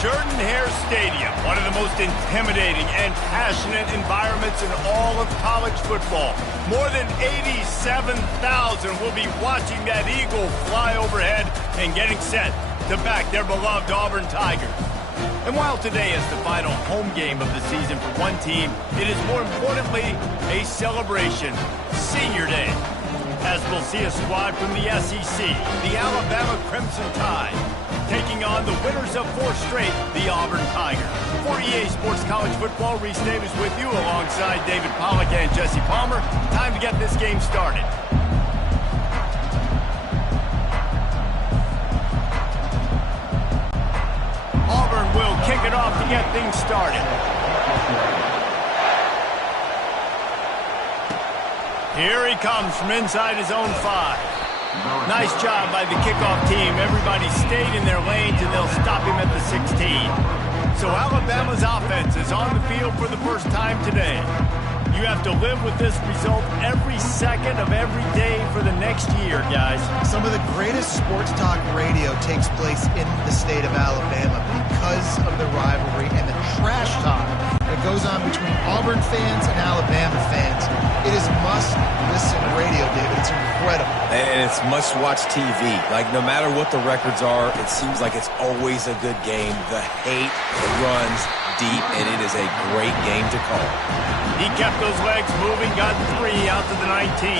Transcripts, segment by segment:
Jordan-Hare Stadium, one of the most intimidating and passionate environments in all of college football. More than 87,000 will be watching that eagle fly overhead and getting set to back their beloved Auburn Tigers. And while today is the final home game of the season for one team, it is more importantly a celebration, Senior Day, as we'll see a squad from the SEC, the Alabama Crimson Tide, taking on the winners of 4 straight, the Auburn Tigers. For EA Sports College Football, Reese Davis with you alongside David Pollack and Jesse Palmer. Time to get this game started. Auburn will kick it off to get things started. Here he comes from inside his own 5. Nice job by the kickoff team. Everybody stayed in their lanes, and they'll stop him at the 16. So Alabama's offense is on the field for the first time today. You have to live with this result every second of every day for the next year, guys. Some of the greatest sports talk radio takes place in the state of Alabama because of the rivalry and the trash talk that goes on between Auburn fans and Alabama fans. It is must-listen radio, David. It's incredible. And it's must-watch TV. Like, no matter what the records are, it seems like it's always a good game. The hate runs deep, and it is a great game to call. He kept those legs moving, got 3 out to the 19.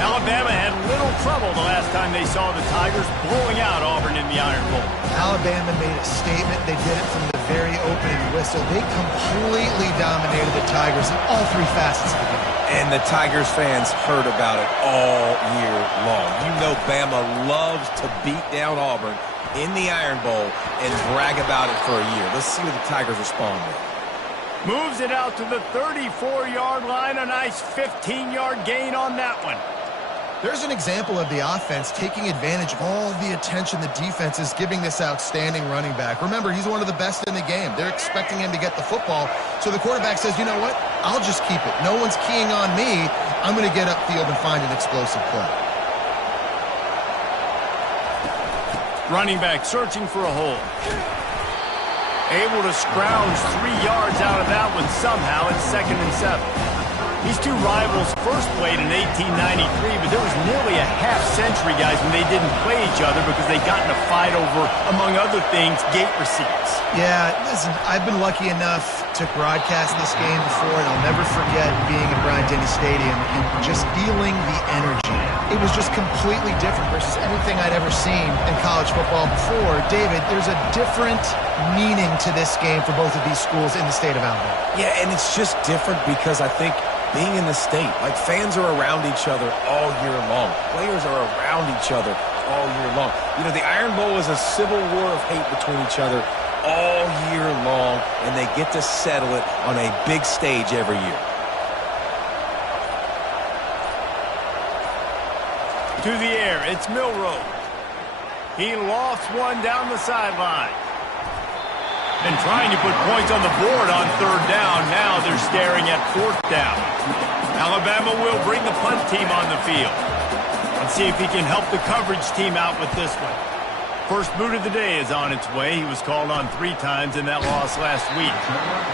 Alabama had little trouble the last time they saw the Tigers blowing out Auburn in the Iron Bowl. Alabama made a statement. They did it from the very opening whistle. They completely dominated the Tigers in all 3 facets of the game. And the Tigers fans heard about it all year long. You know Bama loves to beat down Auburn in the Iron Bowl and brag about it for a year. Let's see what the Tigers respond with. Moves it out to the 34-yard line. A nice 15-yard gain on that one. There's an example of the offense taking advantage of all the attention the defense is giving this outstanding running back. Remember, he's one of the best in the game. They're expecting him to get the football. So the quarterback says, you know what? I'll just keep it. No one's keying on me. I'm going to get upfield and find an explosive play. Running back searching for a hole. Able to scrounge 3 yards out of that one somehow. It's 2nd and 7. These two rivals first played in 1893, but there was nearly a half-century, guys, when they didn't play each other because they got in a fight over, among other things, gate receipts. Yeah, listen, I've been lucky enough to broadcast this game before, and I'll never forget being at Bryant-Denny Stadium and just feeling the energy. It was just completely different versus anything I'd ever seen in college football before. David, there's a different meaning to this game for both of these schools in the state of Alabama. Yeah, and it's just different because I think being in the state, like fans are around each other all year long. Players are around each other all year long. You know, the Iron Bowl is a civil war of hate between each other all year long, and they get to settle it on a big stage every year. To the air, it's Milroe. He lofts one down the sideline. And trying to put points on the board on 3rd down. Now they're staring at 4th down. Alabama will bring the punt team on the field. Let's see if he can help the coverage team out with this one. First boot of the day is on its way. He was called on 3 times in that loss last week.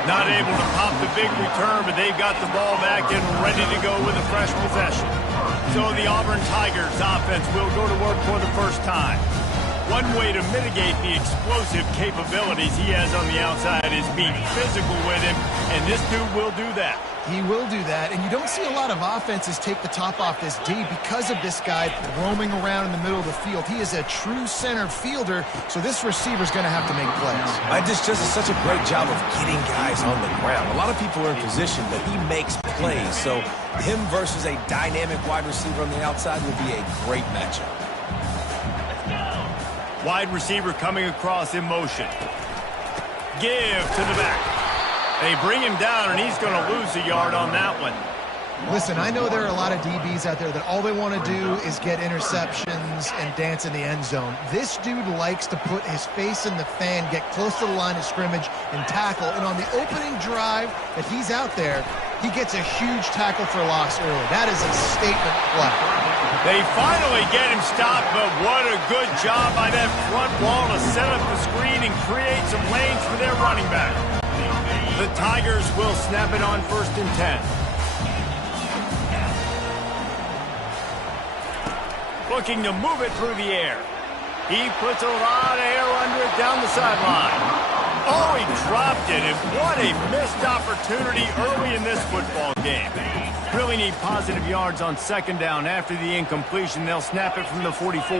Not able to pop the big return, but they've got the ball back and ready to go with a fresh possession. So the Auburn Tigers offense will go to work for the first time. One way to mitigate the explosive capabilities he has on the outside is being physical with him, and this dude will do that. He will do that, and you don't see a lot of offenses take the top off this D because of this guy roaming around in the middle of the field. He is a true center fielder, so this receiver's going to have to make plays. I just does such a great job of getting guys on the ground. A lot of people are in position, but he makes plays, so him versus a dynamic wide receiver on the outside will be a great matchup. Wide receiver coming across in motion. Give to the back. They bring him down, and he's going to lose a yard on that one. Listen, I know there are a lot of DBs out there that all they want to do is get interceptions and dance in the end zone. This dude likes to put his face in the fan, get close to the line of scrimmage, and tackle. And on the opening drive that he's out there, He gets a huge tackle for loss early. That is a statement play. They finally get him stopped, but what a good job by that front wall to set up the screen and create some lanes for their running back. The Tigers will snap it on 1st and 10. Looking to move it through the air. He puts a lot of air under it down the sideline. Oh, he dropped it, and what a missed opportunity early in this football game. Really need positive yards on 2nd down. After the incompletion, they'll snap it from the 44.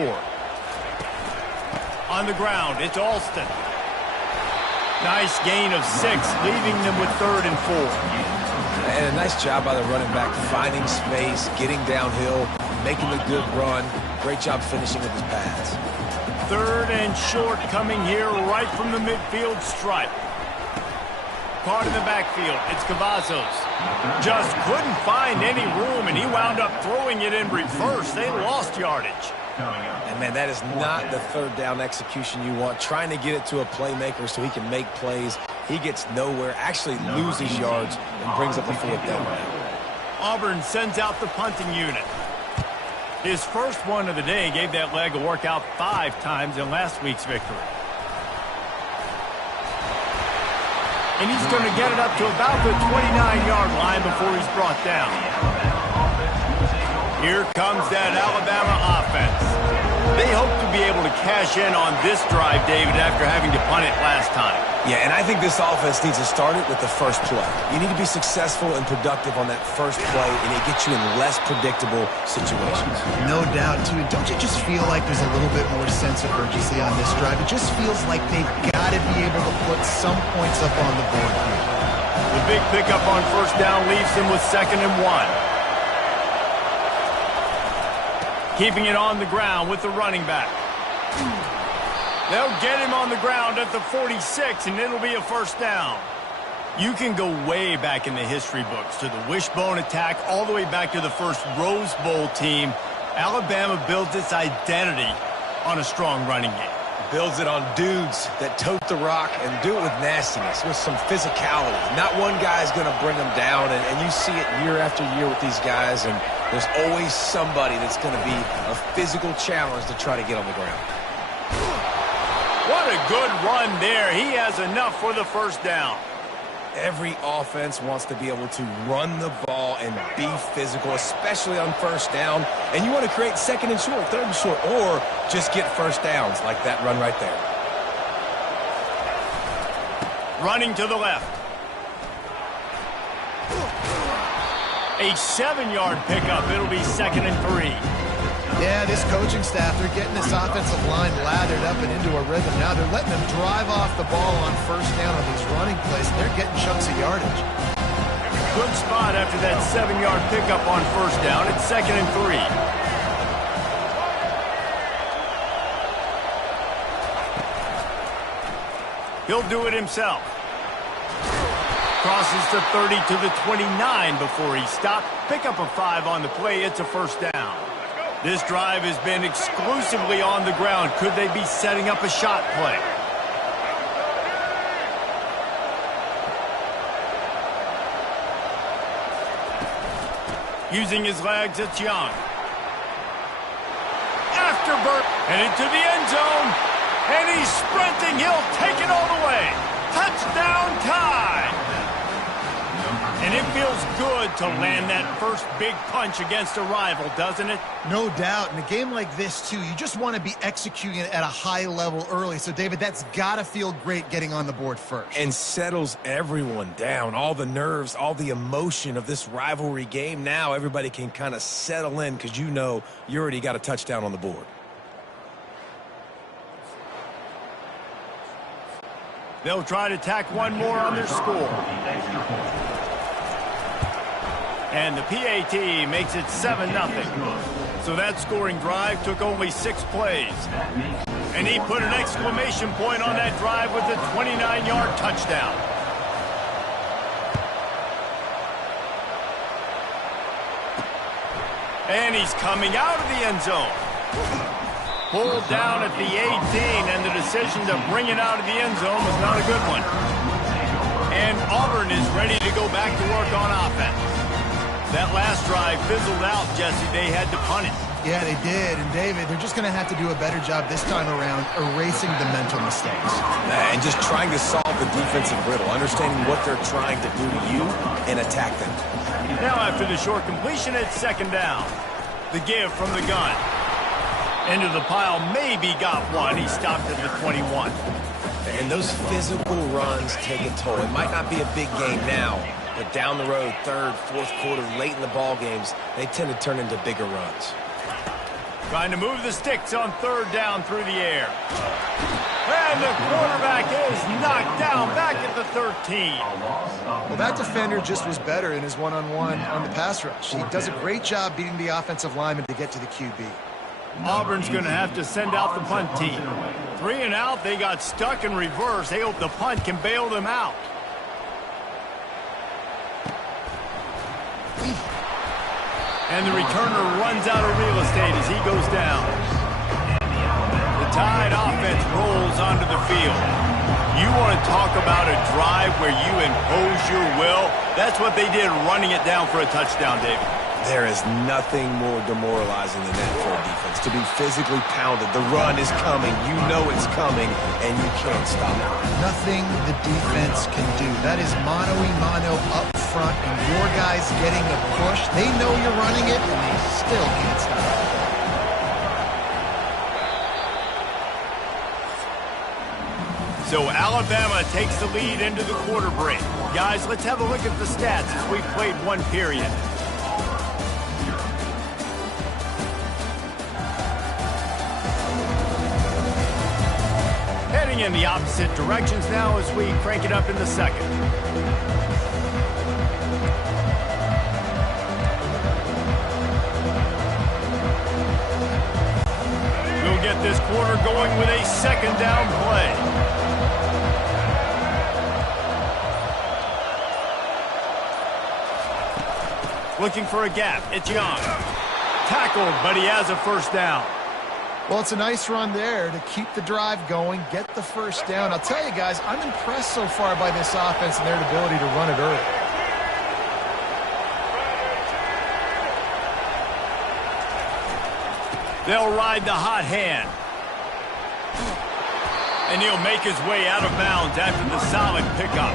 On the ground, it's Alston. Nice gain of 6, leaving them with 3rd and 4. And a nice job by the running back, finding space, getting downhill, making a good run. Great job finishing with his pass. 3rd and short coming here right from the midfield stripe. Caught in the backfield. It's Cavazos. Just couldn't find any room, and he wound up throwing it in reverse. They lost yardage. And, man, that is not the 3rd down execution you want. Trying to get it to a playmaker so he can make plays. He gets nowhere, actually loses yards, and brings up a 4th down. Auburn sends out the punting unit. His first one of the day gave that leg a workout 5 times in last week's victory. And he's going to get it up to about the 29-yard line before he's brought down. Here comes that Alabama offense. They hope to be able to cash in on this drive, David, after having to punt it last time. Yeah, and I think this offense needs to start it with the first play. You need to be successful and productive on that first play, and it gets you in less predictable situations. No doubt, too. Don't you just feel like there's a little bit more sense of urgency on this drive? It just feels like they've got to be able to put some points up on the board here. The big pickup on 1st down leaves them with 2nd and 1. Keeping it on the ground with the running back. They'll get him on the ground at the 46, and it'll be a 1st down. You can go way back in the history books to the wishbone attack all the way back to the first Rose Bowl team. Alabama builds its identity on a strong running game. Builds it on dudes that tote the rock and do it with nastiness, with some physicality. Not one guy's going to bring them down, and you see it year after year with these guys, and there's always somebody that's going to be a physical challenge to try to get on the ground. What a good run there. He has enough for the 1st down. Every offense wants to be able to run the ball and be physical, especially on 1st down. And you want to create 2nd and short, 3rd and short, or just get 1st downs like that run right there. Running to the left. A 7-yard pickup. It'll be 2nd and 3. Yeah, this coaching staff, they're getting this offensive line lathered up and into a rhythm now. They're letting them drive off the ball on 1st down on these running plays, and they're getting chunks of yardage. Good spot after that 7-yard pickup on 1st down. It's 2nd and 3. He'll do it himself. Crosses the 30 to the 29 before he stopped. Pick up a 5 on the play. It's a 1st down. This drive has been exclusively on the ground. Could they be setting up a shot play? Using his legs, it's Young. Afterbird, and into the end zone. And he's sprinting. He'll take it all the way. Touchdown tie. And it feels good to land that first big punch against a rival, doesn't it? No doubt. In a game like this, too, you just want to be executing it at a high level early. So, David, that's got to feel great getting on the board first. And settles everyone down. All the nerves, all the emotion of this rivalry game. Now everybody can kind of settle in because you know you already got a touchdown on the board. They'll try to tack one more on their score. And the PAT makes it 7-0. So that scoring drive took only 6 plays. And he put an exclamation point on that drive with a 29-yard touchdown. And he's coming out of the end zone. Pulled down at the 18, and the decision to bring it out of the end zone was not a good one. And Auburn is ready to go back to work on offense. That last drive fizzled out, Jesse. They had to punt it. Yeah, they did. And, David, they're just going to have to do a better job this time around erasing the mental mistakes. And just trying to solve the defensive riddle, understanding what they're trying to do to you and attack them. Now after the short completion, it's second down. The give from the gun. Into the pile, maybe got one. He stopped at the 21. And those physical runs take a toll. It might not be a big game now, but down the road, third, fourth quarter, late in the ball games, they tend to turn into bigger runs. Trying to move the sticks on third down through the air. And the quarterback is knocked down back at the 13. Well, that defender just was better in his one-on-one on the pass rush. He does a great job beating the offensive lineman to get to the QB. Auburn's going to have to send out the punt team. 3 and out, they got stuck in reverse. They hope the punt can bail them out. And the returner runs out of real estate as he goes down. The Tide offense rolls onto the field. You want to talk about a drive where you impose your will? That's what they did, running it down for a touchdown, David. There is nothing more demoralizing than that for a defense. To be physically pounded. The run is coming. You know it's coming, and you can't stop it. Nothing the defense can do. That is mano-a-mano up front, and your guys getting a push. They know you're running it, and they still can't stop it. So Alabama takes the lead into the quarter break. Guys, let's have a look at the stats as we've played one period. Heading in the opposite directions now as we crank it up in the second. We'll get this quarter going with a second down play. Looking for a gap. It's Young. Tackled, but he has a first down. Well, it's a nice run there to keep the drive going, get the first down. I'll tell you guys, I'm impressed so far by this offense and their ability to run it early. They'll ride the hot hand. And he'll make his way out of bounds after the solid pickup.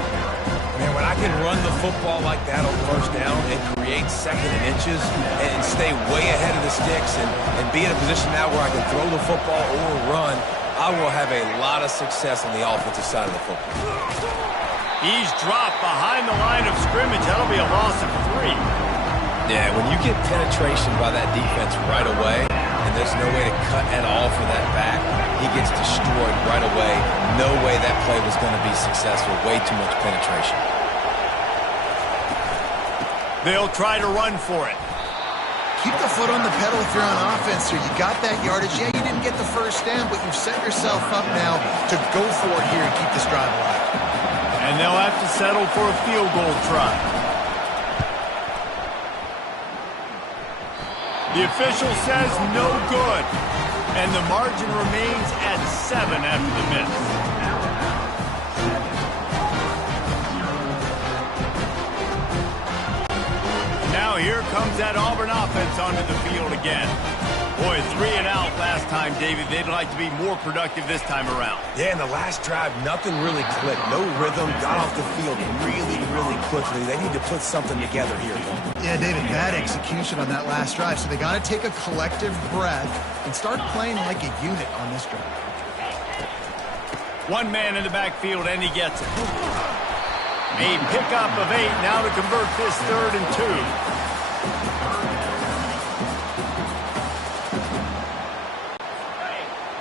Man, when I can run the football like that on first down and create second and inches and stay way ahead of the sticks and be in a position now where I can throw the football or run, I will have a lot of success on the offensive side of the football. He's dropped behind the line of scrimmage. That'll be a loss of 3. Yeah, when you get penetration by that defense right away and there's no way to cut at all for that back, he gets destroyed right away. No way that play was going to be successful. Way too much penetration. They'll try to run for it. Keep the foot on the pedal if you're on offense here. You got that yardage. Yeah, you didn't get the first down, but you've set yourself up now to go for it here and keep this drive alive. And they'll have to settle for a field goal try. The official says no good. And the margin remains at 7 after the miss. Now here comes that Auburn offense onto the field again. Boy, 3 and out last time, David. They'd like to be more productive this time around. Yeah, in the last drive, nothing really clicked. No rhythm, got off the field really, really quickly. They need to put something together here. Yeah, David, bad execution on that last drive. So they got to take a collective breath and start playing like a unit on this drive. One man in the backfield, and he gets it. A pickup of 8 now to convert this 3rd and 2.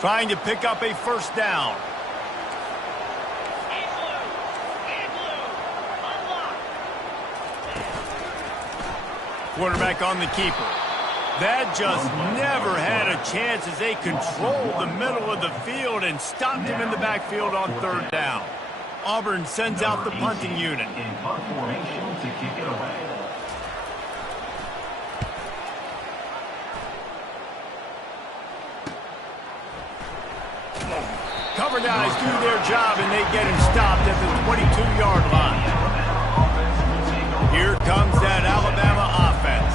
Trying to pick up a first down. Quarterback on the keeper. That just never had a chance as they controlled the middle of the field and stopped him in the backfield on 3rd down. Auburn sends out the punting unit. In punt formation to kick it away. Cover guys do their job, and they get him stopped at the 22-yard line. Here comes that Alabama offense.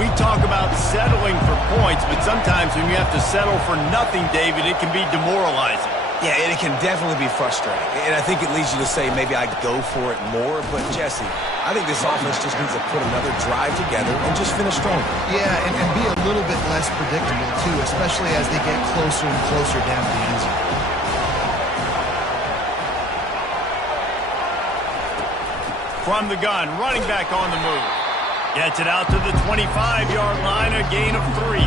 We talk about settling for points, but sometimes when you have to settle for nothing, David, it can be demoralizing. Yeah, and it can definitely be frustrating. And I think it leads you to say maybe I'd go for it more. But, Jesse, I think this offense just needs to put another drive together and just finish stronger. Yeah, and be a little bit less predictable, too, especially as they get closer and closer down to the end zone. From the gun, running back on the move. Gets it out to the 25-yard line, a gain of 3.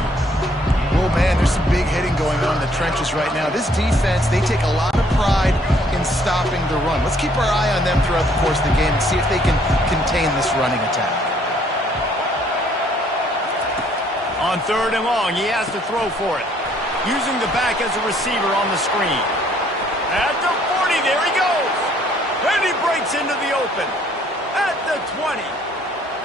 Oh, man, there's some big hitting going on in the trenches right now. This defense, they take a lot of pride in stopping the run. Let's keep our eye on them throughout the course of the game and see if they can contain this running attack. On 3rd and long, he has to throw for it. Using the back as a receiver on the screen. At the 40, there he goes. And he breaks into the open. At the 20.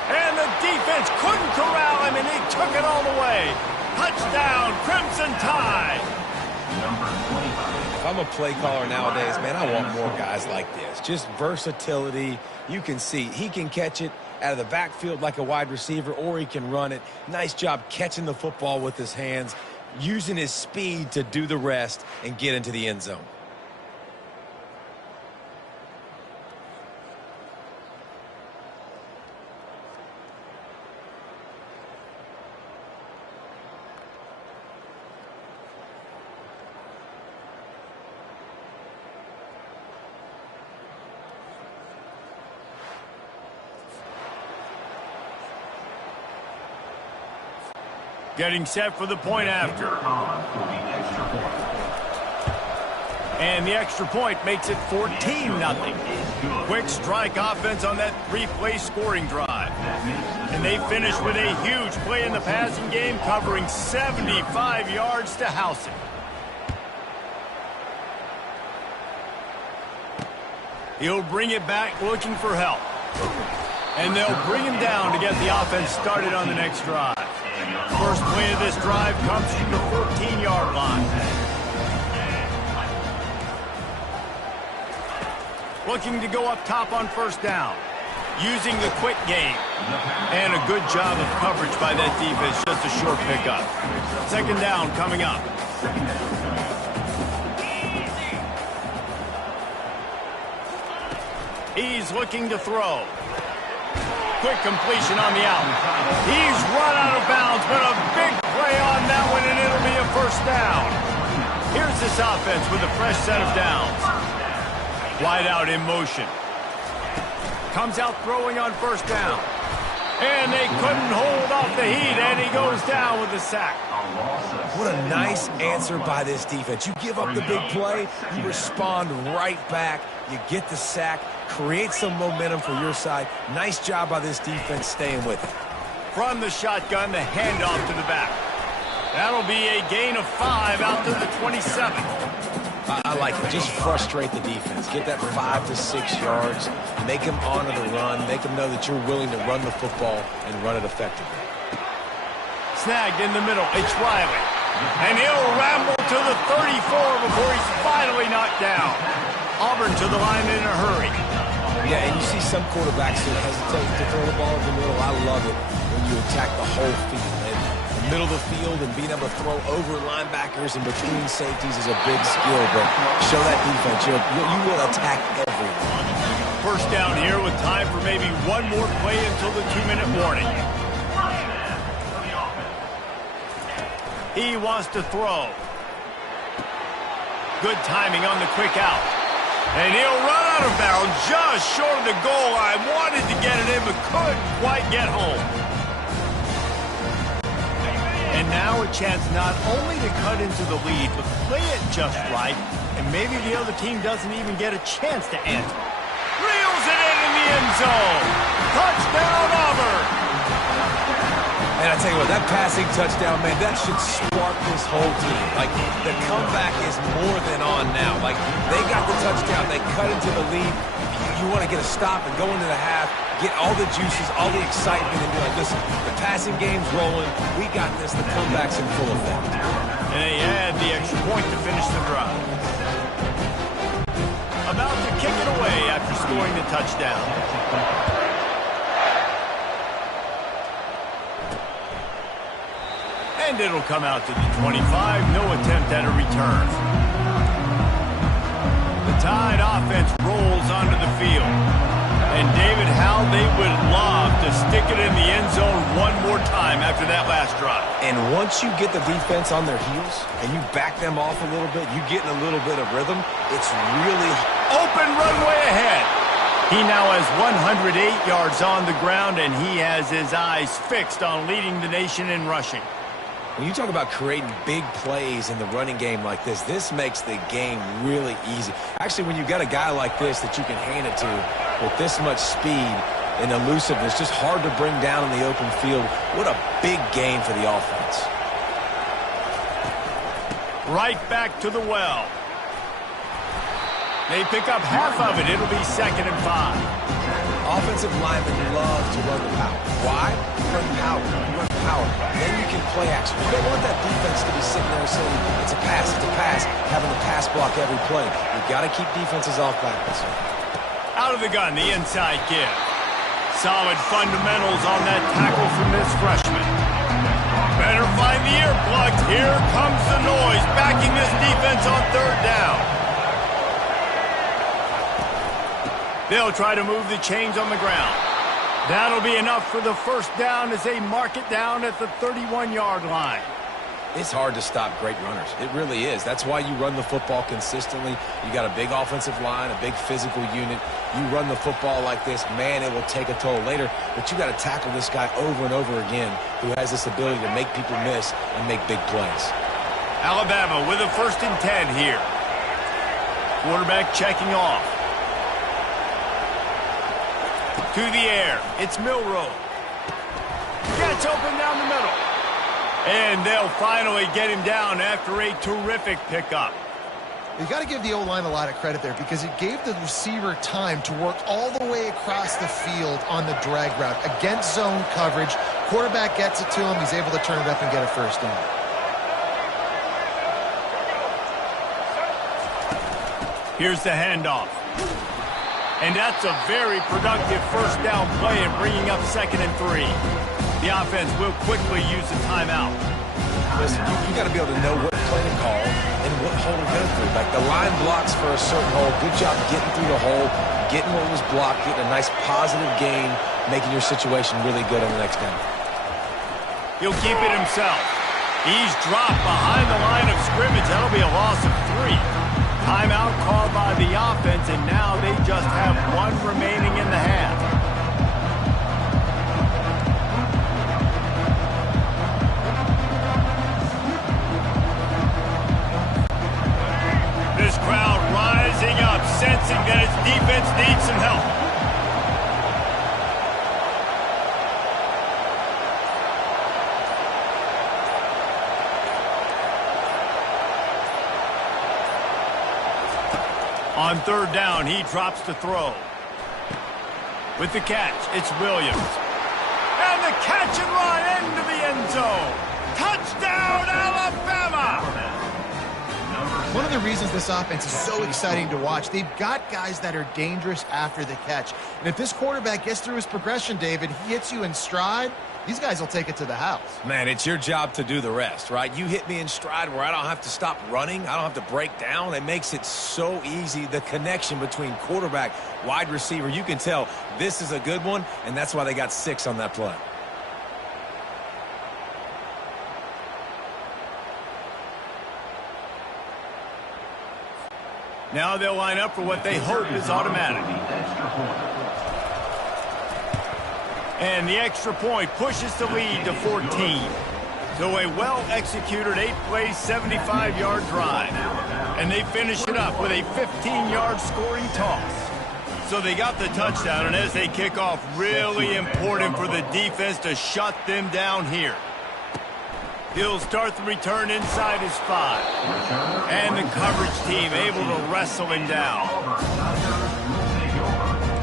And the defense couldn't corral him, and he took it all the way. Touchdown, Crimson Tide. If I'm a play caller nowadays, man, I want more guys like this. Just versatility. You can see he can catch it out of the backfield like a wide receiver, or he can run it. Nice job catching the football with his hands, using his speed to do the rest and get into the end zone. Getting set for the point after. And the extra point makes it 14-0. Quick strike offense on that 3-play scoring drive. And they finish with a huge play in the passing game, covering 75 yards to house it. He'll bring it back looking for help. And they'll bring him down to get the offense started on the next drive. First play of this drive comes from the 14-yard line. Looking to go up top on 1st down. Using the quick game. And a good job of coverage by that defense. Just a short pickup. 2nd down coming up. He's looking to throw. Quick completion on the out. He's run out of bounds, but a big play on that one, and it'll be a 1st down. Here's this offense with a fresh set of downs. Wide out in motion. Comes out throwing on 1st down. And they couldn't hold off the heat, and he goes down with the sack. What a nice answer by this defense. You give up the big play, you respond right back, you get the sack, create some momentum for your side. Nice job by this defense staying with it. From the shotgun, the handoff to the back. That'll be a gain of 5 out to the 27. I like it. Just frustrate the defense. Get that 5 to 6 yards. Make them honor the run. Make them know that you're willing to run the football and run it effectively. Snagged in the middle. It's Riley. And he'll ramble to the 34 before he's finally knocked down. Auburn to the line in a hurry. Yeah, and you see some quarterbacks who hesitate to throw the ball in the middle. I love it when you attack the whole field. And the middle of the field and being able to throw over linebackers and between safeties is a big skill. But show that defense. You will attack everyone. 1st down here with time for maybe one more play until the 2-minute warning. He wants to throw. Good timing on the quick out. And he'll run out of bounds just short of the goal line. Wanted to get it in, but couldn't quite get home. And now a chance not only to cut into the lead, but play it just right. And maybe the other team doesn't even get a chance to answer. Reels it in the end zone. Touchdown, Auburn. And I tell you what, that passing touchdown, man, that should spark this whole team. Like, the comeback is more than on now. Like, they got the touchdown. They cut into the lead. You want to get a stop and go into the half, get all the juices, all the excitement, and be like, listen, the passing game's rolling. We got this. The comeback's in full effect. And they add the extra point to finish the drive. scoring the touchdown. And it'll come out to the 25. No attempt at a return. The Tide offense rolls onto the field. And David, how they would love to stick it in the end zone one more time after that last drive. And once you get the defense on their heels and you back them off a little bit, you get in a little bit of rhythm, it's really open runway ahead. He now has 108 yards on the ground, and he has his eyes fixed on leading the nation in rushing. When you talk about creating big plays in the running game like this makes the game really easy. Actually, when you've got a guy like this that you can hand it to with this much speed and elusiveness, just hard to bring down in the open field. What a big game for the offense. Right back to the well. They pick up half of it. It'll be 2nd and 5. Offensive linemen love to run the power. Why? You run power. You run power. Then you can play action. You don't want that defense to be sitting there saying, it's a pass, having to pass block every play. You've got to keep defenses off balance. Out of the gun, the inside give. Solid fundamentals on that tackle from this freshman. Better find the earplugs. Here comes the noise, backing this defense on 3rd down. They'll try to move the chains on the ground. That'll be enough for the 1st down as they mark it down at the 31-yard line. It's hard to stop great runners. It really is. That's why you run the football consistently. You got a big offensive line, a big physical unit. You run the football like this, man, it will take a toll later. But you got to tackle this guy over and over again who has this ability to make people miss and make big plays. Alabama with a 1st and 10 here. Quarterback checking off. To the air. It's Milroe. Gets open down the middle. And they'll finally get him down after a terrific pickup. You got to give the O-line a lot of credit there because it gave the receiver time to work all the way across the field on the drag route against zone coverage. Quarterback gets it to him. He's able to turn it up and get a 1st down. Here's the handoff. And that's a very productive 1st down play and bringing up 2nd and 3. The offense will quickly use the timeout. Listen, you got to be able to know what play to call and what hole to go through. Like the line blocks for a certain hole. Good job getting through the hole, getting what was blocked, getting a nice positive gain, making your situation really good on the next down. He'll keep it himself. He's dropped behind the line of scrimmage. That'll be a loss of 3. Timeout called by the offense, and now they just have 1 remaining in the half. This crowd rising up, sensing that its defense needs some help. On 3rd down, he drops to throw. With the catch, it's Williams. And the catch and run into the end zone. Touchdown, Alabama! One of the reasons this offense is so exciting to watch, they've got guys that are dangerous after the catch. And if this quarterback gets through his progression, David, he hits you in stride, these guys will take it to the house. Man, it's your job to do the rest, right? You hit me in stride where I don't have to stop running. I don't have to break down. It makes it so easy. The connection between quarterback, wide receiver, you can tell this is a good one, and that's why they got 6 on that play. Now they'll line up for what they hope is automatic. And the extra point pushes the lead to 14. So a well-executed 8-play, 75-yard drive. And they finish it up with a 15-yard scoring toss. So they got the touchdown, and as they kick off, really important for the defense to shut them down here. He'll start the return inside his 5. And the coverage team able to wrestle him down.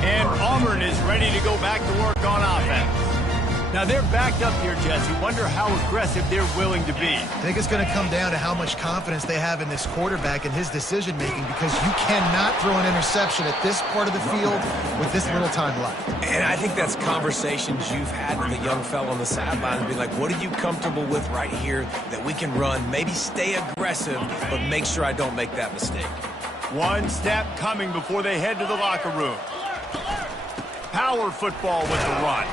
And Auburn is ready to go back to work on offense. Now they're backed up here, Jesse. Wonder how aggressive they're willing to be. I think it's going to come down to how much confidence they have in this quarterback and his decision-making, because you cannot throw an interception at this part of the field with this little time left. And I think that's conversations you've had with a young fella on the sideline and be like, what are you comfortable with right here that we can run? Maybe stay aggressive, but make sure I don't make that mistake. One snap coming before they head to the locker room. Power football with the run.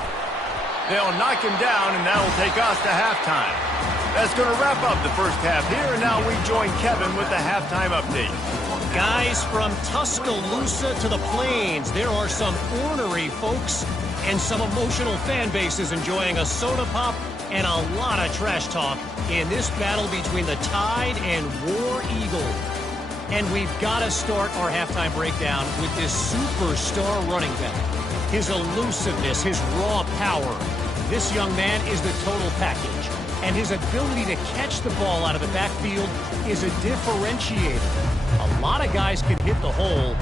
They'll knock him down, and that'll take us to halftime. That's going to wrap up the first half here, and now we join Kevin with the halftime update. Guys, from Tuscaloosa to the Plains, there are some ornery folks and some emotional fan bases enjoying a soda pop and a lot of trash talk in this battle between the Tide and War Eagle. And we've got to start our halftime breakdown with this superstar running back. His elusiveness, his raw power. This young man is the total package. And his ability to catch the ball out of the backfield is a differentiator. A lot of guys can hit the hole.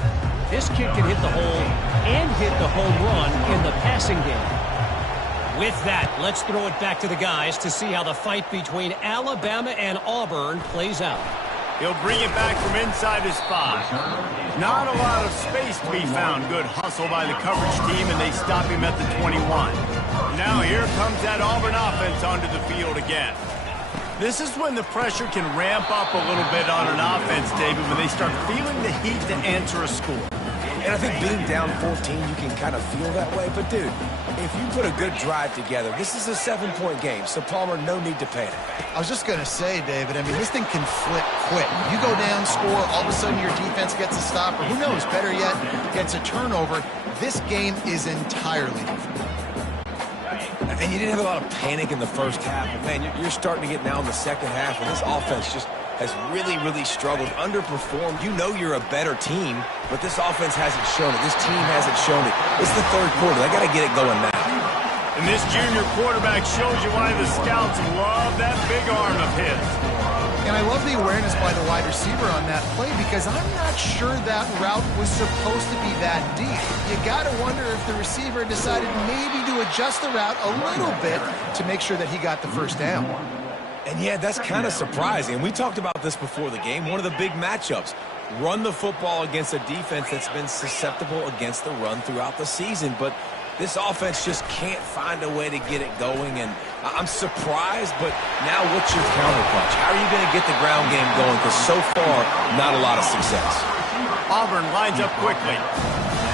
This kid can hit the hole and hit the home run in the passing game. With that, let's throw it back to the guys to see how the fight between Alabama and Auburn plays out. He'll bring it back from inside his 5. Not a lot of space to be found. Good hustle by the coverage team, and they stop him at the 21. Now here comes that Auburn offense onto the field again. This is when the pressure can ramp up a little bit on an offense, David, when they start feeling the heat to answer a score. And I think being down 14, you can kind of feel that way. But, dude, if you put a good drive together, this is a 7-point game. So, Palmer, no need to panic. I was just going to say, David, I mean, this thing can flip quick. You go down, score, all of a sudden your defense gets a stop, or who knows, better yet, gets a turnover. This game is entirely different. And you didn't have a lot of panic in the first half. But, man, you're starting to get now in the second half, and this offense just has really, really struggled, underperformed. You know you're a better team, but this offense hasn't shown it. This team hasn't shown it. It's the third quarter. They got to get it going now. And this junior quarterback shows you why the scouts love that big arm of his. And I love the awareness by the wide receiver on that play, because I'm not sure that route was supposed to be that deep. You got to wonder if the receiver decided maybe to adjust the route a little bit to make sure that he got the first down. And, yeah, that's kind of surprising. We talked about this before the game. One of the big matchups. Run the football against a defense that's been susceptible against the run throughout the season. But this offense just can't find a way to get it going. And I'm surprised, but now what's your counterpunch? How are you going to get the ground game going? Because so far, not a lot of success. Auburn lines up quickly.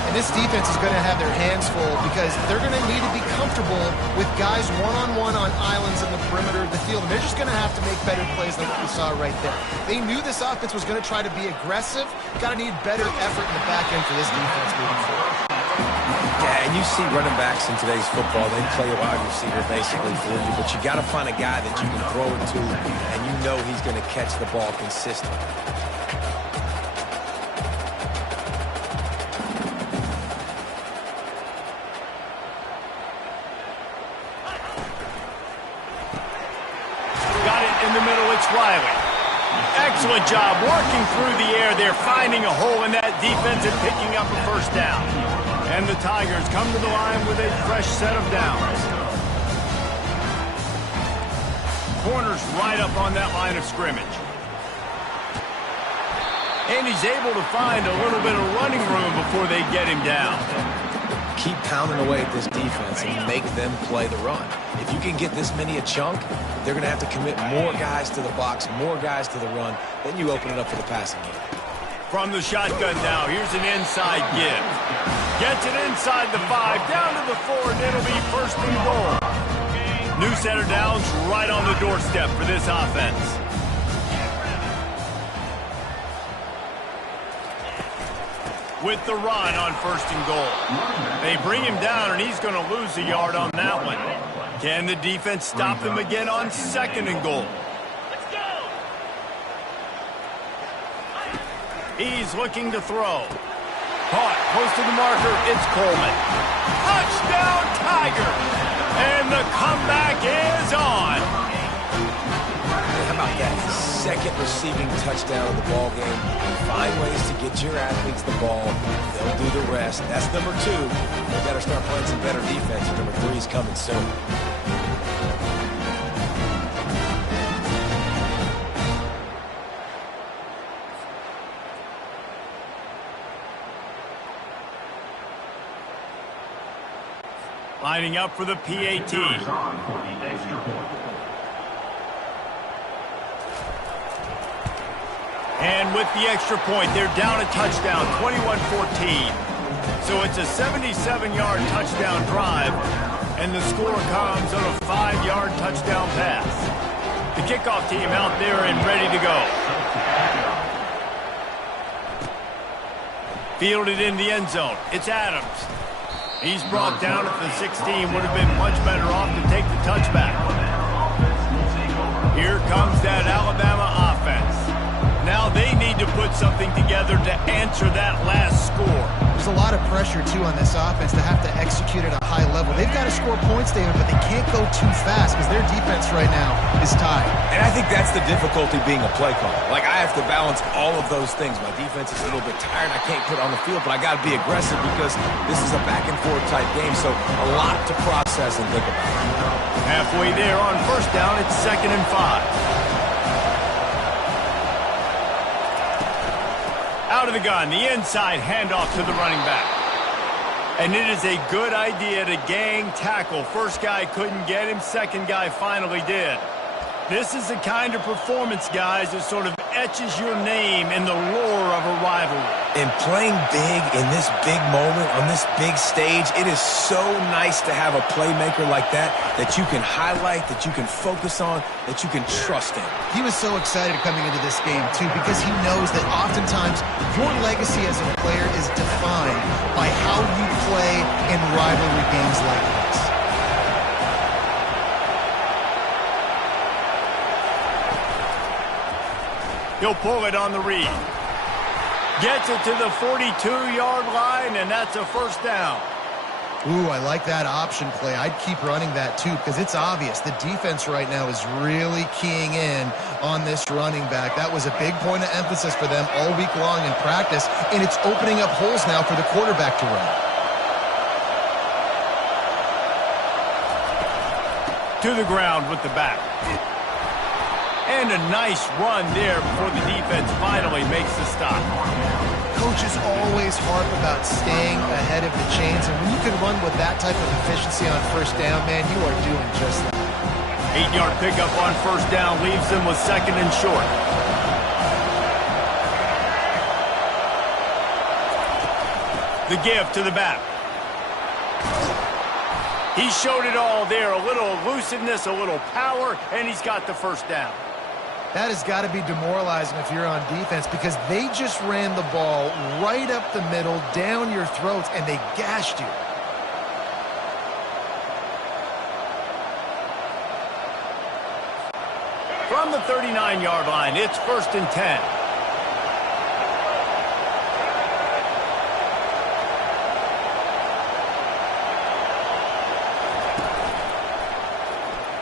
And this defense is going to have their hands full, because they're going to need to be comfortable with guys one-on-one on islands in the perimeter of the field. And they're just going to have to make better plays than what we saw right there. They knew this offense was going to try to be aggressive. Got to need better effort in the back end for this defense moving forward. Yeah, and you see running backs in today's football, they play a wide receiver basically for you, but you got to find a guy that you can throw it to, and you know he's going to catch the ball consistently. Riley. Excellent job working through the air there, finding a hole in that defense and picking up a first down. And the Tigers come to the line with a fresh set of downs. Corners right up on that line of scrimmage. And he's able to find a little bit of running room before they get him down. Keep pounding away at this defense and make them play the run. If you can get this many a chunk, they're going to have to commit more guys to the box, more guys to the run. Then you open it up for the passing game. From the shotgun now, here's an inside give. Gets it inside the 5, down to the 4, and it'll be first and goal. New set of downs right on the doorstep for this offense. With the run on first and goal. They bring him down, and he's going to lose a yard on that one. Can the defense stop them again on second and goal? He's looking to throw. Caught close to the marker. It's Coleman. Touchdown, Tigers! And the comeback is on. How about that second receiving touchdown of the ball game? Find ways to get your athletes the ball. They'll do the rest. That's number 2. They better start playing some better defense. Number 3 is coming soon. Lining up for the PAT. Runners on for the extra point. And with the extra point, they're down a touchdown, 21-14. So it's a 77-yard touchdown drive, and the score comes on a 5-yard touchdown pass. The kickoff team out there and ready to go. Fielded in the end zone. It's Adams. He's brought down at the 16. Would have been much better off to take the touchback. Here comes that Alabama offense. Now they need to put something together to answer that last score. There's a lot of pressure, too, on this offense to have to execute at a high level. They've got to score points, David, but they can't go too fast because their defense right now is tied. And I think that's the difficulty being a play caller. Like, I have to balance all of those things. My defense is a little bit tired. I can't put it on the field, but I got to be aggressive because this is a back-and-forth type game, so a lot to process and think about. Halfway there on first down, it's 2nd and 5. Out of the gun, the inside handoff to the running back. And it is a good idea to gang tackle. First guy couldn't get him, second guy finally did. This is the kind of performance, guys, that sort of etches your name in the lore of a rivalry. And playing big in this big moment, on this big stage, it is so nice to have a playmaker like that you can highlight, that you can focus on, that you can trust in. He was so excited coming into this game, too, because he knows that oftentimes your legacy as a player is defined by how you play in rivalry games like this. He'll pull it on the read. Gets it to the 42-yard line, and that's a first down. Ooh, I like that option play. I'd keep running that, too, because it's obvious. The defense right now is really keying in on this running back. That was a big point of emphasis for them all week long in practice, and it's opening up holes now for the quarterback to run. To the ground with the back. And a nice run there before the defense finally makes the stop. Coaches always harp about staying ahead of the chains, and when you can run with that type of efficiency on first down, man, you are doing just that. 8-yard pickup on first down leaves them with 2nd and short. The give to the back. He showed it all there, a little elusiveness, a little power, and he's got the first down. That has got to be demoralizing if you're on defense because they just ran the ball right up the middle, down your throats, and they gashed you. From the 39-yard line, it's 1st and 10.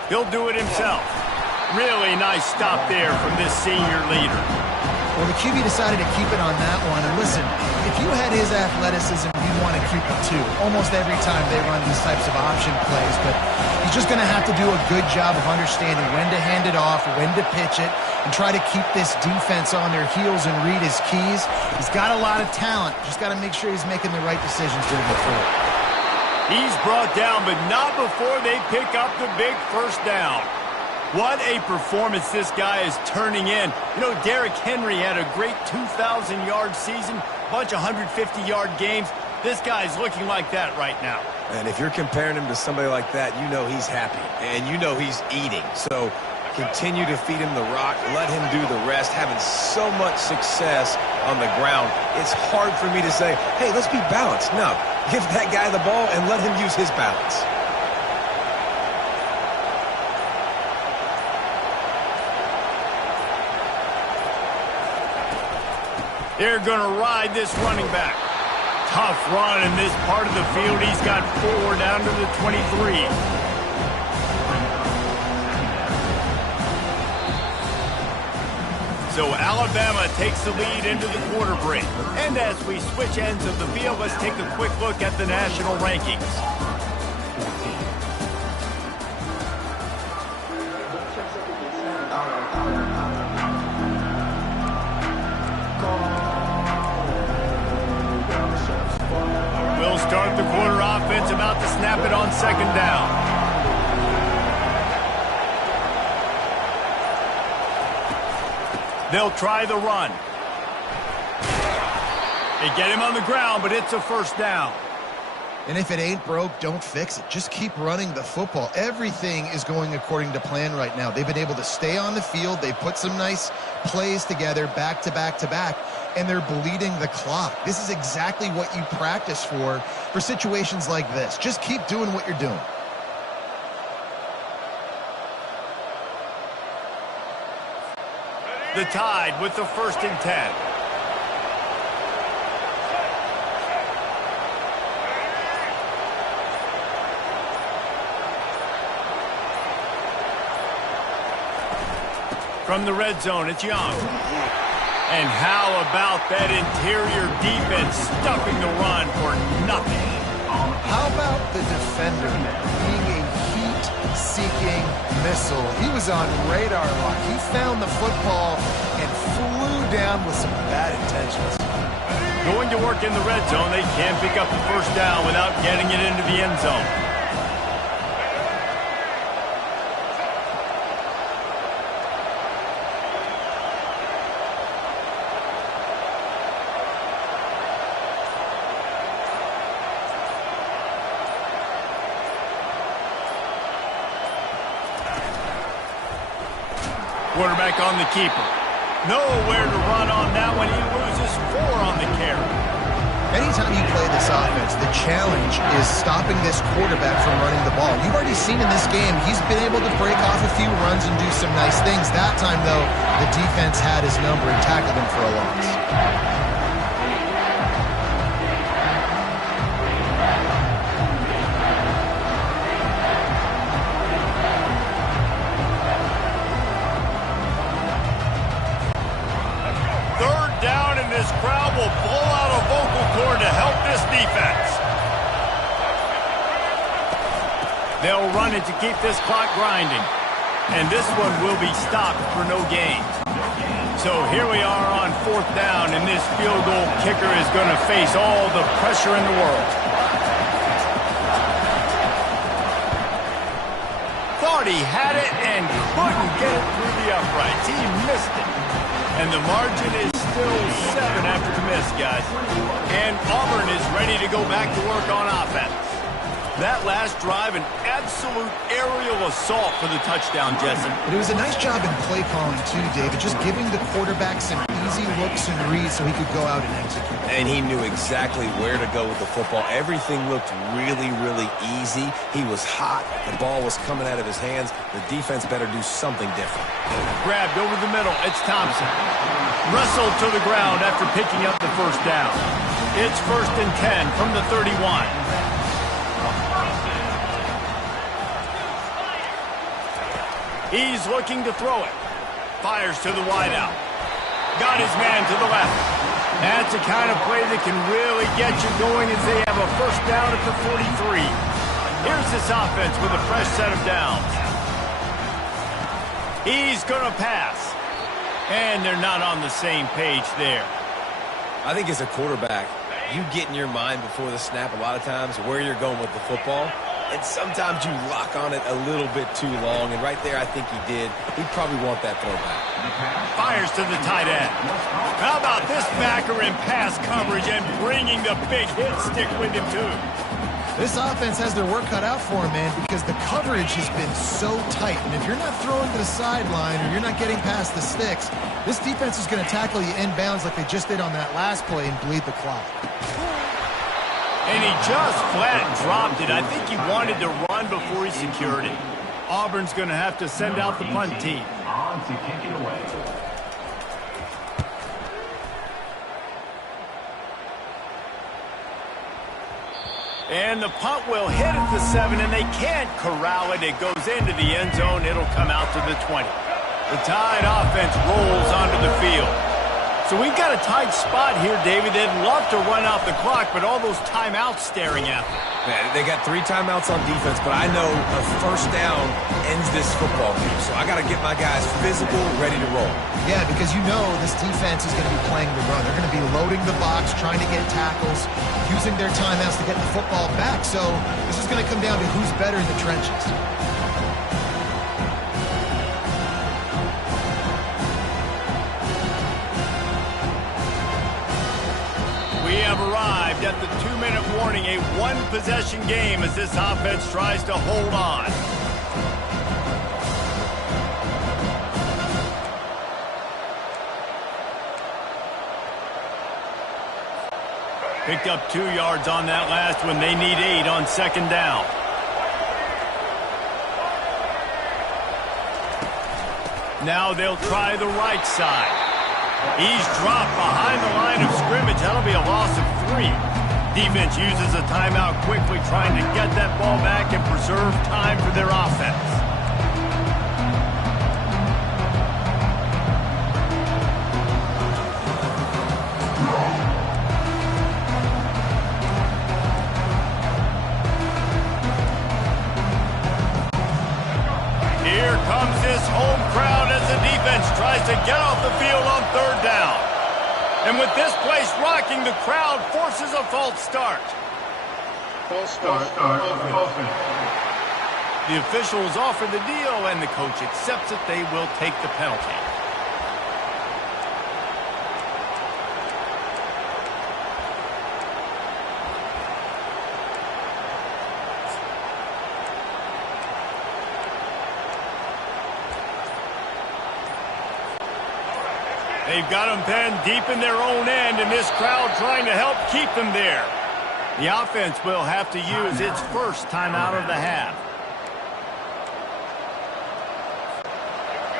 He'll do it himself. Really nice stop there from this senior leader. Well, the QB decided to keep it on that one. And listen, if you had his athleticism, you'd want to keep it too. Almost every time they run these types of option plays. But he's just going to have to do a good job of understanding when to hand it off, when to pitch it, and try to keep this defense on their heels and read his keys. He's got a lot of talent. Just got to make sure he's making the right decisions moving forward. He's brought down, but not before they pick up the big first down. What a performance this guy is turning in. You know, Derrick Henry had a great 2,000-yard season, bunch of 150-yard games. This guy's looking like that right now. And if you're comparing him to somebody like that, you know he's happy, and you know he's eating. So continue to feed him the rock, let him do the rest, having so much success on the ground. It's hard for me to say, hey, let's be balanced. No, give that guy the ball and let him use his balance. They're going to ride this running back. Tough run in this part of the field. He's got 4 down to the 23. So Alabama takes the lead into the quarter break. And as we switch ends of the field, let's take a quick look at the national rankings. We'll start the quarter offense about to snap it on second down. They'll try the run. They get him on the ground, but it's a first down. And if it ain't broke, don't fix it. Just keep running the football. Everything is going according to plan right now. They've been able to stay on the field. They put some nice plays together back to back to back, and they're bleeding the clock. This is exactly what you practice for situations like this. Just keep doing what you're doing. The Tide with the 1st and 10. From the red zone, it's Young. And how about that interior defense stuffing the run for nothing? How about the defender being a heat-seeking missile? He was on radar lock. He found the football and flew down with some bad intentions. Going to work in the red zone, they can't pick up the first down without getting it into the end zone. Quarterback on the keeper. Nowhere to run on that one. He loses 4 on the carry. Anytime you play this offense, the challenge is stopping this quarterback from running the ball. You've already seen in this game, he's been able to break off a few runs and do some nice things. That time, though, the defense had his number and tackled him for a loss. This crowd will blow out a vocal cord to help this defense. They'll run it to keep this clock grinding. And this one will be stopped for no gain. So here we are on 4th down, and this field goal kicker is going to face all the pressure in the world. Thought he had it and couldn't get it through the uprights. He missed it. And the margin is still 7 after the miss, guys. And Auburn is ready to go back to work on offense. That last drive, an absolute aerial assault for the touchdown, Jesse. But it was a nice job in play calling, too, David. Just giving the quarterback some easy looks and reads so he could go out and execute. And he knew exactly where to go with the football. Everything looked really, really easy. He was hot. The ball was coming out of his hands. The defense better do something different. Grabbed over the middle. It's Thompson. Wrestled to the ground after picking up the first down. It's 1st and 10 from the 31. He's looking to throw it. Fires to the wideout. Got his man to the left. That's the kind of play that can really get you going as they have a first down at the 43. Here's this offense with a fresh set of downs. He's going to pass. And they're not on the same page there. I think as a quarterback, you get in your mind before the snap a lot of times where you're going with the football. And sometimes you lock on it a little bit too long. And right there, I think he did. He'd probably want that throwback. Fires to the tight end. How about this backer in pass coverage and bringing the big hit stick with him, too? This offense has their work cut out for him, man, because the coverage has been so tight. And if you're not throwing to the sideline or you're not getting past the sticks, this defense is going to tackle you inbounds like they just did on that last play and bleed the clock. And he just flat dropped it. I think he wanted to run before he secured it. Auburn's going to have to send out the punt team. On to kick it away. And the punt will hit at the 7, and they can't corral it. It goes into the end zone. It'll come out to the 20. The Tide offense rolls onto the field. So we've got a tight spot here, David. They'd love to run out the clock, but all those timeouts staring at them. Man, they got 3 timeouts on defense, but I know a first down ends this football game. So I got to get my guys physical, ready to roll. Yeah, because you know this defense is going to be playing the run. They're going to be loading the box, trying to get tackles, using their timeouts to get the football back. So this is going to come down to who's better in the trenches. We have arrived at the 2-minute warning, a one-possession game as this offense tries to hold on. Picked up 2 yards on that last one. They need 8 on second down. Now they'll try the right side. He's dropped behind the line of scrimmage. That'll be a loss of 3. Defense uses a timeout quickly, trying to get that ball back and preserve time for their offense. Here comes this home crowd as the defense tries to get off the field on third down. And with this place rocking, the crowd forces a false start. False start. Offense. The officials offer the deal, and the coach accepts it. They will take the penalty. They've got them pinned deep in their own end, and this crowd trying to help keep them there. The offense will have to use its first timeout of the half.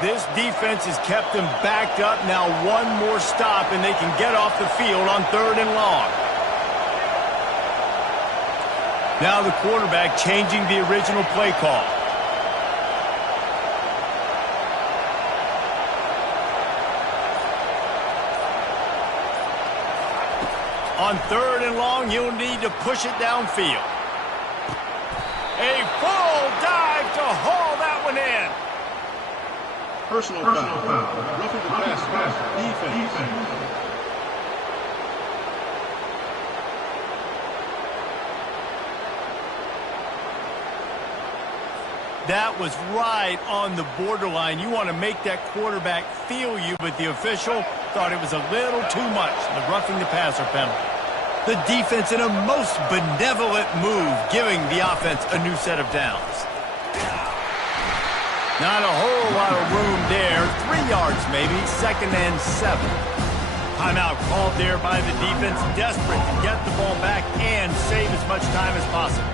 This defense has kept them backed up. Now one more stop, and they can get off the field on third and long. Now the quarterback changing the original play call. On third and long, you'll need to push it downfield. A full dive to haul that one in. Personal foul. Roughing the passer. Defense. That was right on the borderline. You want to make that quarterback feel you, but the official thought it was a little too much, the roughing the passer penalty. The defense in a most benevolent move, giving the offense a new set of downs. Not a whole lot of room there. 3 yards maybe, second and 7. Timeout called there by the defense, desperate to get the ball back and save as much time as possible.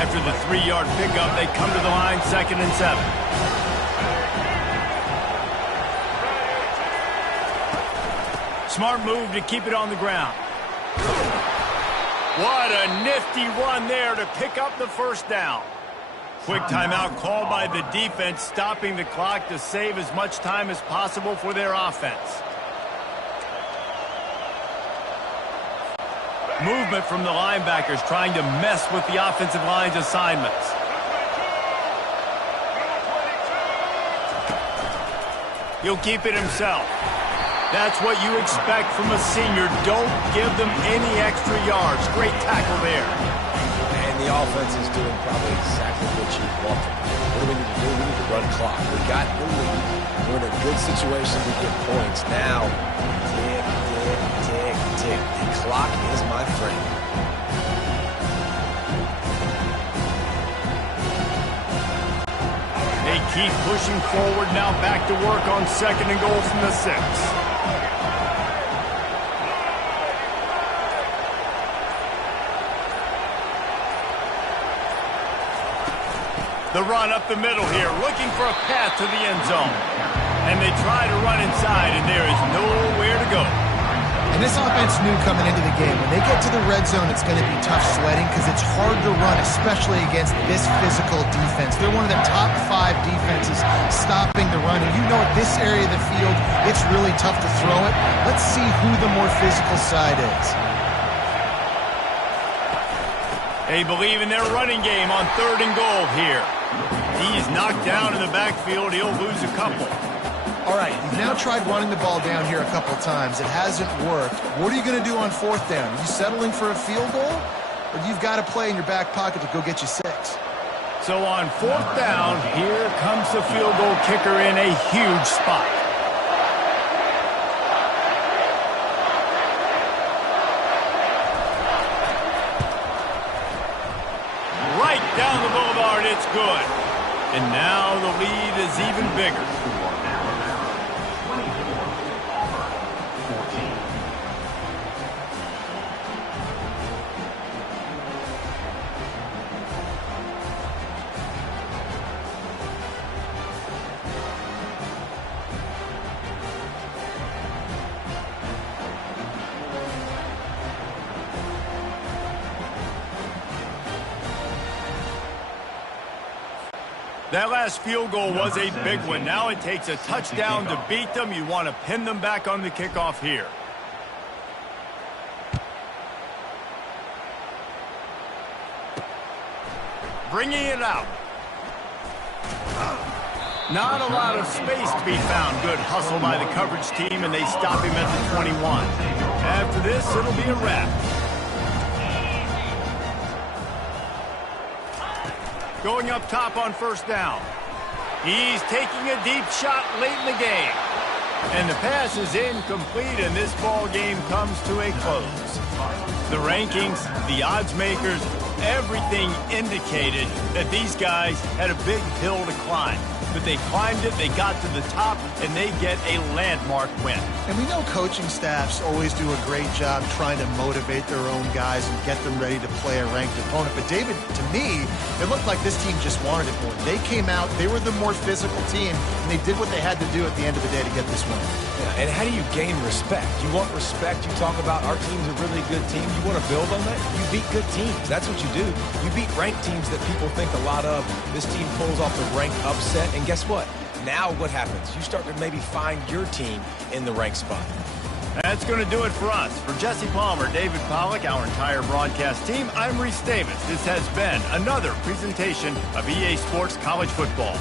After the 3-yard pickup, they come to the line, second and 7. Smart move to keep it on the ground. What a nifty run there to pick up the first down. Quick timeout called by the defense, stopping the clock to save as much time as possible for their offense. Movement from the linebackers trying to mess with the offensive line's assignments. He'll keep it himself. That's what you expect from a senior. Don't give them any extra yards. Great tackle there. And the offense is doing probably exactly what you want them to do. What do we need to do? We need to run clock. We got the lead. We're in a good situation to get points. Now, tick, tick, tick, tick. The clock is my friend. They keep pushing forward. Now back to work on second and goal from the 6. The run up the middle here, looking for a path to the end zone. And they try to run inside, and there is nowhere to go. And this offense knew coming into the game, when they get to the red zone, it's going to be tough sledding because it's hard to run, especially against this physical defense. They're one of the top 5 defenses stopping the run. And you know at this area of the field, it's really tough to throw it. Let's see who the more physical side is. They believe in their running game on 3rd and goal here. He's knocked down in the backfield. He'll lose a couple. All right, you've now tried running the ball down here a couple times. It hasn't worked. What are you going to do on 4th down? Are you settling for a field goal? Or you've got a play in your back pocket to go get you 6? So on 4th down, here comes the field goal kicker in a huge spot. Right down the boulevard, it's good. And now the lead is even bigger. That last field goal was a big one. Now it takes a touchdown to beat them. You want to pin them back on the kickoff here. Bringing it out. Not a lot of space to be found. Good hustle by the coverage team, and they stop him at the 21. After this, it'll be a wrap. Going up top on 1st down. He's taking a deep shot late in the game. And the pass is incomplete, and this ball game comes to a close. The rankings, the odds makers, everything indicated that these guys had a big hill to climb. But they climbed it, they got to the top, and they get a landmark win. And we know coaching staffs always do a great job trying to motivate their own guys and get them ready to play a ranked opponent. But David, to me, it looked like this team just wanted it more. They came out, they were the more physical team, and they did what they had to do at the end of the day to get this win. Yeah, and how do you gain respect? You want respect, you talk about our team's a really good team. You want to build on that? You beat good teams. That's what you do. You beat ranked teams that people think a lot of. This team pulls off the ranked upset, and guess what? Now what happens? You start to maybe find your team in the ranked spot. That's going to do it for us. For Jesse Palmer, David Pollack, our entire broadcast team, I'm Reese Davis. This has been another presentation of EA Sports College Football.